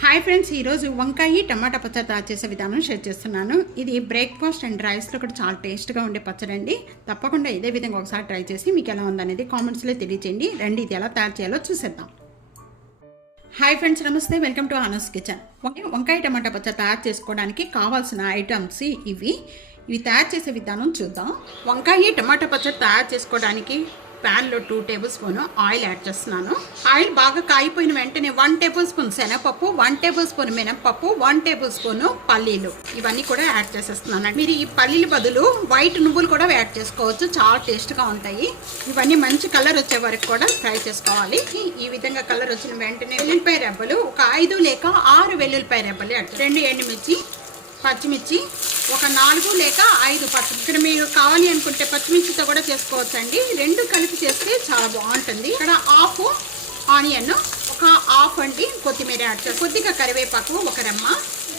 Hi friends, ఈరోజు వంకాయ టమాటా పచ్చడి తయారు చేసే విధానం షేర్ చేస్తున్నాను. ఇది బ్రేక్ఫాస్ట్ అండ్ రైస్లో కూడా చాలా టేస్ట్గా ఉండే పచ్చడి అండి. తప్పకుండా ఇదే విధంగా ఒకసారి ట్రై చేసి మీకు ఎలా ఉందనేది కామెంట్స్లో తెలియచేయండి. రండి, ఇది ఎలా తయారు చేయాలో చూసేద్దాం. హాయ్ ఫ్రెండ్స్, నమస్తే, వెల్కమ్ టు ఆనస్ కిచెన్. వంకాయ టమాటా పచ్చడి తయారు చేసుకోవడానికి కావాల్సిన ఐటమ్స్ ఇవి తయారు చేసే విధానం చూద్దాం. వంకాయ టమాటా పచ్చడి తయారు చేసుకోవడానికి ప్యాన్లో 2 టేబుల్ స్పూన్ ఆయిల్ యాడ్ చేస్తున్నాను. ఆయిల్ బాగా కాగిపోయిన వెంటనే 1 టేబుల్ స్పూన్ శనగపప్పు, 1 టేబుల్ స్పూన్ మినపప్పు, 1 టేబుల్ స్పూన్ పల్లీలు ఇవన్నీ కూడా యాడ్ చేసేస్తున్నాను. మీరు ఈ పల్లీల బదులు వైట్ నువ్వులు కూడా యాడ్ చేసుకోవచ్చు, చాలా టేస్ట్గా ఉంటాయి. ఇవన్నీ మంచి కలర్ వచ్చే వరకు కూడా ఫ్రై చేసుకోవాలి. ఈ విధంగా కలర్ వచ్చిన వెంటనే వెల్లుల్లిపాయ రెబ్బలు ఒక 5 లేక 6 వెల్లుల్లిపాయ రెబ్బలు యాడ్ 2 ఎండుమిర్చి, పచ్చిమిర్చి ఒక 4 లేక 5 పచ్చిమిర్చి. ఇక్కడ మీరు కావాలి అనుకుంటే పచ్చిమిర్చితో కూడా చేసుకోవచ్చండి. 2 కలిపి చేస్తే చాలా బాగుంటుంది. ఇక్కడ హాఫ్ ఆనియన్, ఒక హాఫ్ అండి కొత్తిమీర యాడ్ చేస్తాను. కొద్దిగా కరివేపాకు, ఒక రెమ్మ,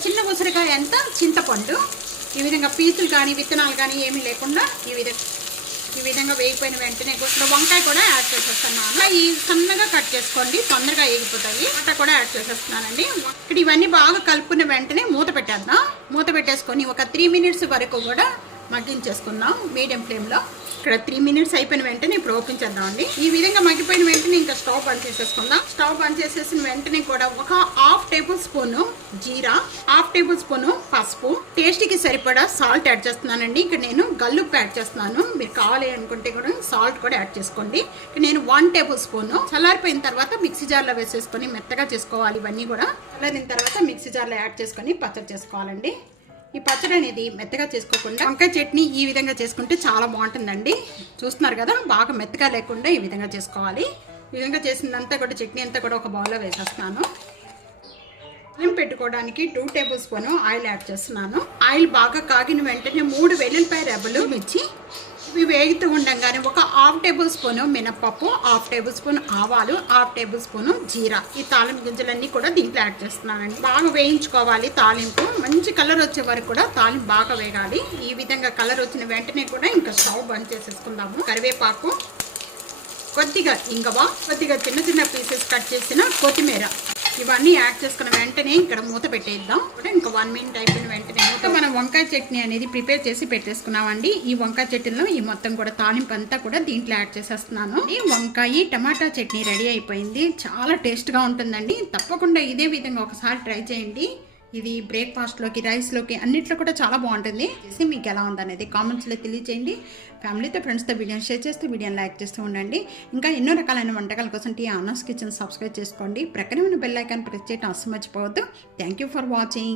చిన్న ఉసిరికాయ ఎంత చింతపండు. ఈ విధంగా పీసులు కానీ విత్తనాలు కానీ ఏమీ లేకుండా ఈ విధంగా వేగిపోయిన వెంటనే వంకాయ కూడా యాడ్ చేసేస్తున్నాను. ఈ సన్నగా కట్ చేసుకోండి, తొందరగా వేగిపోతాయి. అట్లా కూడా యాడ్ చేసేస్తున్నానండి. ఇక్కడ ఇవన్నీ బాగా కలుపుకున్న వెంటనే మూత పెట్టేద్దాం. మూత పెట్టేసుకొని ఒక 3 మినిట్స్ వరకు కూడా మగ్గించేసుకుందాం మీడియం ఫ్లేమ్లో. ఇక్కడ 3 మినిట్స్ అయిపోయిన వెంటనే ఇప్పుడు ఓపెన్ చేద్దామండి. ఈ విధంగా మగ్గిపోయిన వెంటనే ఇంకా స్టవ్ బంద్ చేసేసుకుందాం. స్టవ్ బంద్ చేసేసిన వెంటనే కూడా ఒక 1/2 టేబుల్ స్పూన్ జీరా, 1/2 టేబుల్ స్పూన్ పసుపు, టేస్ట్కి సరిపడా సాల్ట్ యాడ్ చేస్తున్నానండి. ఇక్కడ నేను గల్లుప్పు యాడ్ చేస్తున్నాను. మీరు కావాలి అనుకుంటే కూడా సాల్ట్ కూడా యాడ్ చేసుకోండి. ఇక్కడ నేను 1 టేబుల్ స్పూన్ చల్లారిపోయిన తర్వాత మిక్సీ జార్లో వేసేసుకొని మెత్తగా చేసుకోవాలి. ఇవన్నీ కూడా చల్లారిన తర్వాత మిక్సీ జార్లో యాడ్ చేసుకొని పచ్చడి చేసుకోవాలండి. ఈ పచ్చడి అనేది మెత్తగా చేసుకోకుండా వంకాయ చట్నీ ఈ విధంగా చేసుకుంటే చాలా బాగుంటుందండి. చూస్తున్నారు కదా, బాగా మెత్తగా లేకుండా ఈ విధంగా చేసుకోవాలి. ఈ విధంగా చేసిందంతా కూడా చట్నీ అంతా కూడా ఒక బౌల్లో వేసేస్తున్నాను. ఆయిల్ పెట్టుకోవడానికి 2 టేబుల్ స్పూన్ ఆయిల్ యాడ్ చేస్తున్నాను. ఆయిల్ బాగా కాగిన వెంటనే 3 వెల్లుల్లిపాయ రెబ్బలు మిర్చి ఇవి వేగుతూ ఉండగానే ఒక 1/2 టేబుల్ స్పూన్ మినపప్పు, 1/2 టేబుల్ స్పూన్ ఆవాలు, 1/2 టేబుల్ స్పూన్ జీరా, ఈ తాలింపు గింజలన్నీ కూడా దీంట్లో యాడ్ చేస్తున్నానండి. బాగా వేయించుకోవాలి. తాలింపు మంచి కలర్ వచ్చే వరకు కూడా తాలింపు బాగా వేగాలి. ఈ విధంగా కలర్ వచ్చిన వెంటనే కూడా ఇంకా స్టవ్ బంద్ చేసేసుకుందాము. కరివేపాకు, కొద్దిగా ఇంగవ, కొద్దిగా చిన్న చిన్న పీసెస్ కట్ చేసిన కొత్తిమీర ఇవన్నీ యాడ్ చేసుకున్న వెంటనే ఇక్కడ మూత పెట్టేద్దాం. ఇంకా 1 మినిట్ అయిపోయిన వెంటనే మనం వంకాయ చట్నీ అనేది ప్రిపేర్ చేసి పెట్టేసుకున్నామండి. ఈ వంకాయ చట్నీలో ఈ మొత్తం కూడా తాలింపు అంతా కూడా దీంట్లో యాడ్ చేసేస్తున్నాను. ఈ వంకాయ టమాటా చట్నీ రెడీ అయిపోయింది. చాలా టేస్ట్గా ఉంటుందండి. తప్పకుండా ఇదే విధంగా ఒకసారి ట్రై చేయండి. ఇది బ్రేక్ఫాస్ట్లోకి, రైస్లోకి అన్నిట్లో కూడా చాలా బాగుంటుంది. మీకు ఎలా ఉందనేది కామెంట్స్లో తెలియచేయండి. ఫ్యామిలీతో, ఫ్రెండ్స్తో వీడియోని షేర్ చేస్తూ వీడియోని లైక్ చేస్తూ ఉండండి. ఇంకా ఎన్నో రకాలైన వంటకాల కోసం ఆనస్ కిచెన్ సబ్స్క్రైబ్ చేసుకోండి. ప్రక్కనే ఉన్న బెల్ ఐకాన్ ప్రెస్ చేయడం అస్సలు మర్చిపోవద్దు. Thank you for watching.